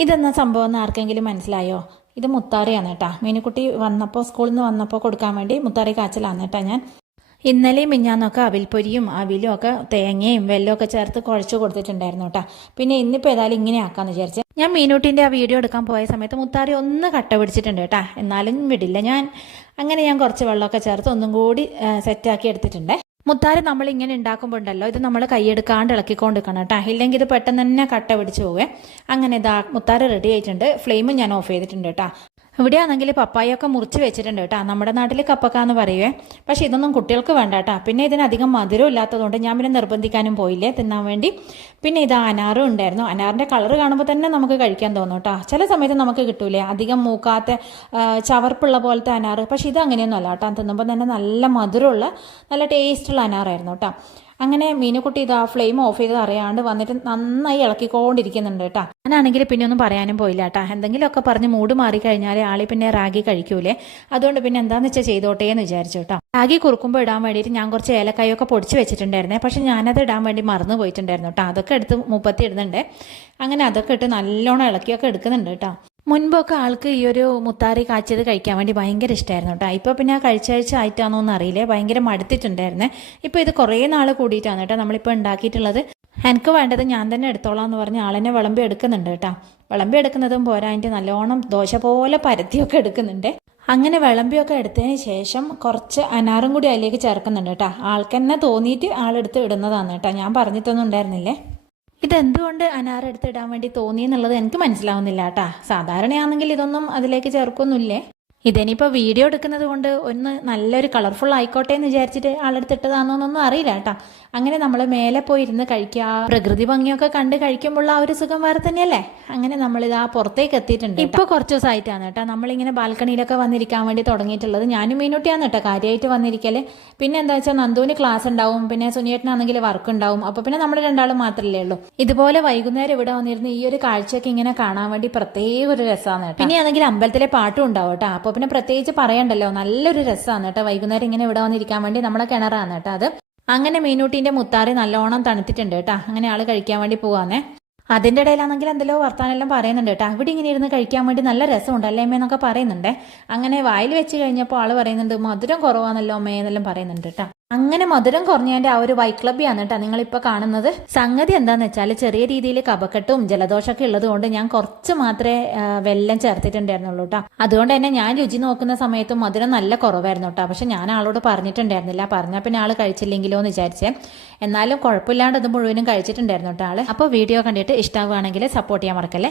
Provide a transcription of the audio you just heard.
ഇതെന്നാ സംഭവം എന്ന് ആർക്കെങ്കിലും മനസ്സിലായോ? ഇത് മുത്താറിയാണ് കേട്ടാ. മീനുക്കുട്ടി വന്നപ്പോൾ സ്കൂളിൽ നിന്ന് വന്നപ്പോൾ കൊടുക്കാൻ വേണ്ടി മുത്താറി കാച്ചലാണ് കേട്ടാ. ഞാൻ ഇന്നലെയും മിഞ്ഞാന്നൊക്കെ അവിൽപ്പൊരിയും അവിലും ഒക്കെ തേങ്ങയും വെല്ലമൊക്കെ ചേർത്ത് കുഴച്ച് കൊടുത്തിട്ടുണ്ടായിരുന്നു കേട്ടാ. പിന്നെ ഇന്നിപ്പോൾ ഏതായാലും ഇങ്ങനെ ആക്കാമെന്ന് വിചാരിച്ചത്. ഞാൻ മീനൂട്ടിൻ്റെ ആ വീഡിയോ എടുക്കാൻ പോയ സമയത്ത് മുത്താറി ഒന്ന് കട്ട പിടിച്ചിട്ടുണ്ട് കേട്ടാ. എന്നാലും വിടില്ല ഞാൻ. അങ്ങനെ ഞാൻ കുറച്ച് വെള്ളമൊക്കെ ചേർത്ത് ഒന്നും കൂടി സെറ്റാക്കി എടുത്തിട്ടുണ്ട്. മുത്താറി നമ്മൾ ഇങ്ങനെ ഉണ്ടാക്കുമ്പോൾ ഉണ്ടല്ലോ, ഇത് നമ്മൾ കൈയെടുക്കാണ്ട് ഇളക്കിക്കൊണ്ട് നിൽക്കണം കേട്ടോ. ഇല്ലെങ്കിൽ ഇത് പെട്ടെന്ന് തന്നെ കട്ട പിടിച്ച് പോവേ. അങ്ങനെ ഇതാ മുത്താറി റെഡി ആയിട്ടുണ്ട്. ഫ്ലെയിമും ഞാൻ ഓഫ് ചെയ്തിട്ടുണ്ട് കേട്ടോ. ഇവിടെയാണെങ്കിൽ പപ്പായൊക്കെ മുറിച്ച് വെച്ചിട്ടുണ്ട് കേട്ടോ. നമ്മുടെ നാട്ടിൽ കപ്പക്ക എന്ന് പറയുവേ. പക്ഷെ ഇതൊന്നും കുട്ടികൾക്ക് വേണ്ട കേട്ടോ. പിന്നെ ഇതിനധികം മധുരം ഇല്ലാത്തതുകൊണ്ട് ഞാൻ പിന്നെ നിർബന്ധിക്കാനും പോയില്ലേ തിന്നാൻ വേണ്ടി. പിന്നെ ഇത് അനാറും ഉണ്ടായിരുന്നു. അനാറിൻ്റെ കളർ കാണുമ്പോൾ തന്നെ നമുക്ക് കഴിക്കാൻ തോന്നും കേട്ടോ. ചില സമയത്ത് നമുക്ക് കിട്ടൂലേ അധികം മൂക്കാത്ത ചവർപ്പുള്ള പോലത്തെ അനാറ്. പക്ഷെ ഇത് അങ്ങനെയൊന്നും അല്ല കേട്ടോ. തിന്നുമ്പോൾ തന്നെ നല്ല മധുരമുള്ള നല്ല ടേസ്റ്റുള്ള അനാറായിരുന്നു കേട്ടോ. അങ്ങനെ മീനുക്കുട്ടി ഇതാ ഫ്ലെയിം ഓഫ് ചെയ്ത് അറിയാണ്ട് വന്നിട്ട് നന്നായി ഇളക്കിക്കൊണ്ടിരിക്കുന്നുണ്ട് കേട്ടോ. ഞാനാണെങ്കിൽ പിന്നെ ഒന്നും പറയാനും പോയില്ല കേട്ടോ. എന്തെങ്കിലുമൊക്കെ പറഞ്ഞ് മൂഡ് മാറിക്കഴിഞ്ഞാൽ ആളി പിന്നെ റാഗി കഴിക്കൂലേ. അതുകൊണ്ട് പിന്നെ എന്താണെന്ന് വെച്ചാൽ ചെയ്തോട്ടേ എന്ന് വിചാരിച്ചു കേട്ടോ. റാഗി കുറുക്കുമ്പോൾ ഇടാൻ വേണ്ടിയിട്ട് ഞാൻ കുറച്ച് ഏലക്കായൊക്കെ പൊടിച്ച് വെച്ചിട്ടുണ്ടായിരുന്നേ. പക്ഷെ ഞാനത് ഇടാൻ വേണ്ടി മറന്നു പോയിട്ടുണ്ടായിരുന്നു കേട്ടോ. അതൊക്കെ എടുത്ത് മുപ്പത്തി ഇടുന്നുണ്ട്. അങ്ങനെ അതൊക്കെ ഇട്ട് നല്ലോണം ഇളക്കിയൊക്കെ എടുക്കുന്നുണ്ട് കേട്ടോ. മുൻപൊക്കെ ആൾക്ക് ഈ ഒരു മുത്താറി കാച്ചിയത് കഴിക്കാൻ വേണ്ടി ഭയങ്കര ഇഷ്ടമായിരുന്നു കേട്ടോ. ഇപ്പോൾ പിന്നെ കഴിച്ച ആയിട്ടാണോന്ന് അറിയില്ലേ, ഭയങ്കര മടുത്തിട്ടുണ്ടായിരുന്നേ. ഇപ്പോൾ ഇത് കുറേ നാൾ കൂടിയിട്ടാണ് കേട്ടോ നമ്മളിപ്പോൾ ഉണ്ടാക്കിയിട്ടുള്ളത്. എനിക്ക് വേണ്ടത് ഞാൻ തന്നെ എടുത്തോളാം എന്ന് പറഞ്ഞ് ആളെന്നെ വിളമ്പി എടുക്കുന്നുണ്ട് കേട്ടോ. വിളമ്പി എടുക്കുന്നതും പോരാ, അതിൻ്റെ നല്ലോണം ദോശ പോലെ പരത്തിയൊക്കെ എടുക്കുന്നുണ്ട്. അങ്ങനെ വിളമ്പിയൊക്കെ എടുത്തതിന് ശേഷം കുറച്ച് അനാറും കൂടി അതിലേക്ക് ചേർക്കുന്നുണ്ട് കേട്ടോ. ആൾക്കെന്നെ തോന്നിയിട്ട് ആളെടുത്ത് ഇടുന്നതാണ് കേട്ടോ. ഞാൻ പറഞ്ഞിട്ടൊന്നും ഉണ്ടായിരുന്നില്ലേ. ഇതെന്തുകൊണ്ട് അനാറെടുത്ത് ഇടാൻ വേണ്ടി തോന്നി എന്നുള്ളത് എനിക്ക് മനസ്സിലാവുന്നില്ല കേട്ടാ. സാധാരണയാണെങ്കിൽ ഇതൊന്നും അതിലേക്ക് ചേർക്കൊന്നുമില്ലേ. ഇതിനിപ്പോൾ വീഡിയോ എടുക്കുന്നത് കൊണ്ട് ഒന്ന് നല്ലൊരു കളർഫുൾ ആയിക്കോട്ടെ എന്ന് വിചാരിച്ചിട്ട് ആളെടുത്തിട്ടതാണോന്നൊന്നും അറിയില്ല കേട്ടോ. അങ്ങനെ നമ്മൾ മേലെ പോയി ഇരുന്ന് കഴിക്കുക, പ്രകൃതി ഭംഗിയൊക്കെ കണ്ട് കഴിക്കുമ്പോൾ ആ ഒരു സുഖം വേറെ തന്നെയല്ലേ. അങ്ങനെ നമ്മളിത് ആ പുറത്തേക്ക് എത്തിയിട്ടുണ്ട്. ഇപ്പോൾ കുറച്ച് ദിവസമായിട്ടാണ് കേട്ടോ നമ്മളിങ്ങനെ ബാൽക്കണിയിലൊക്കെ വന്നിരിക്കാൻ വേണ്ടി തുടങ്ങിയിട്ടുള്ളത്. ഞാനും മീനൂട്ടിയാണ് കേട്ടോ കാര്യമായിട്ട് വന്നിരിക്കല്. പിന്നെ എന്താ വെച്ചാൽ നന്ദുവിന് ക്ലാസ് ഉണ്ടാവും, പിന്നെ സുനിയേട്ടനാണെങ്കിൽ വർക്ക് ഉണ്ടാവും. അപ്പോൾ പിന്നെ നമ്മൾ രണ്ടാളും മാത്രമല്ലേ ഉള്ളൂ. ഇതുപോലെ വൈകുന്നേരം ഇവിടെ വന്നിരുന്ന് ഈ ഒരു കാഴ്ചയൊക്കെ ഇങ്ങനെ കാണാൻ വേണ്ടി പ്രത്യേക ഒരു രസമാണ് കേട്ടോ. പിന്നെ ആണെങ്കിൽ അമ്പലത്തിലെ പാട്ടും ഉണ്ടാവും കേട്ടോ. അപ്പോൾ പിന്നെ പ്രത്യേകിച്ച് പറയണ്ടല്ലോ, നല്ലൊരു രസമാണ് കേട്ടോ. വൈകുന്നേരം ഇങ്ങനെ ഇവിടെ വന്നിരിക്കാൻ വേണ്ടി നമ്മളെ കിണറാണ് കേട്ടോ അത്. അങ്ങനെ മീനൂട്ടിന്റെ മുത്താറി നല്ലോണം തണുത്തിട്ടുണ്ട് കേട്ടോ. അങ്ങനെ ആള് കഴിക്കാൻ വേണ്ടി പോവാന്നേ. അതിൻ്റെ ഇടയിലാണെങ്കിൽ എന്തെല്ലോ വർത്താനെല്ലാം പറയുന്നുണ്ട് കേട്ടോ. ഇവിടെ ഇങ്ങനെ ഇരുന്ന് കഴിക്കാൻ വേണ്ടി നല്ല രസമുണ്ട് അല്ലേ അമ്മ എന്നൊക്കെ പറയുന്നുണ്ട്. അങ്ങനെ വായിൽ വെച്ച് കഴിഞ്ഞപ്പോൾ ആള് പറയുന്നുണ്ട് മധുരം കുറവാണല്ലോ അമ്മേ എന്നെല്ലാം പറയുന്നുണ്ട് കേട്ടോ. അങ്ങനെ മധുരം കുറഞ്ഞതിന്റെ ആ ഒരു വൈക്ലബ്ബിയാണ് കേട്ടോ നിങ്ങളിപ്പോൾ കാണുന്നത്. സംഗതി എന്താന്ന് വെച്ചാൽ ചെറിയ രീതിയിൽ കഫക്കെട്ടും ജലദോഷമൊക്കെ ഉള്ളത് കൊണ്ട് ഞാൻ കുറച്ച് മാത്രമേ വെല്ലം ചേർത്തിട്ടുണ്ടായിരുന്നുള്ളൂ കേട്ടോ. അതുകൊണ്ട് തന്നെ ഞാൻ രുചി നോക്കുന്ന സമയത്തും മധുരം നല്ല കുറവായിരുന്നു കേട്ടോ. പക്ഷെ ഞാൻ ആളോട് പറഞ്ഞിട്ടുണ്ടായിരുന്നില്ല. പറഞ്ഞാൽ പിന്നെ ആള് കഴിച്ചില്ലെങ്കിലോ എന്ന് വിചാരിച്ചേ. എന്നാലും കുഴപ്പമില്ലാണ്ട് ഇത് മുഴുവനും കഴിച്ചിട്ടുണ്ടായിരുന്നു കേട്ടോ ആള്. അപ്പോൾ വീഡിയോ കണ്ടിട്ട് ഇഷ്ടമാവുകയാണെങ്കിൽ സപ്പോർട്ട് ചെയ്യാൻ മറക്കല്ലേ.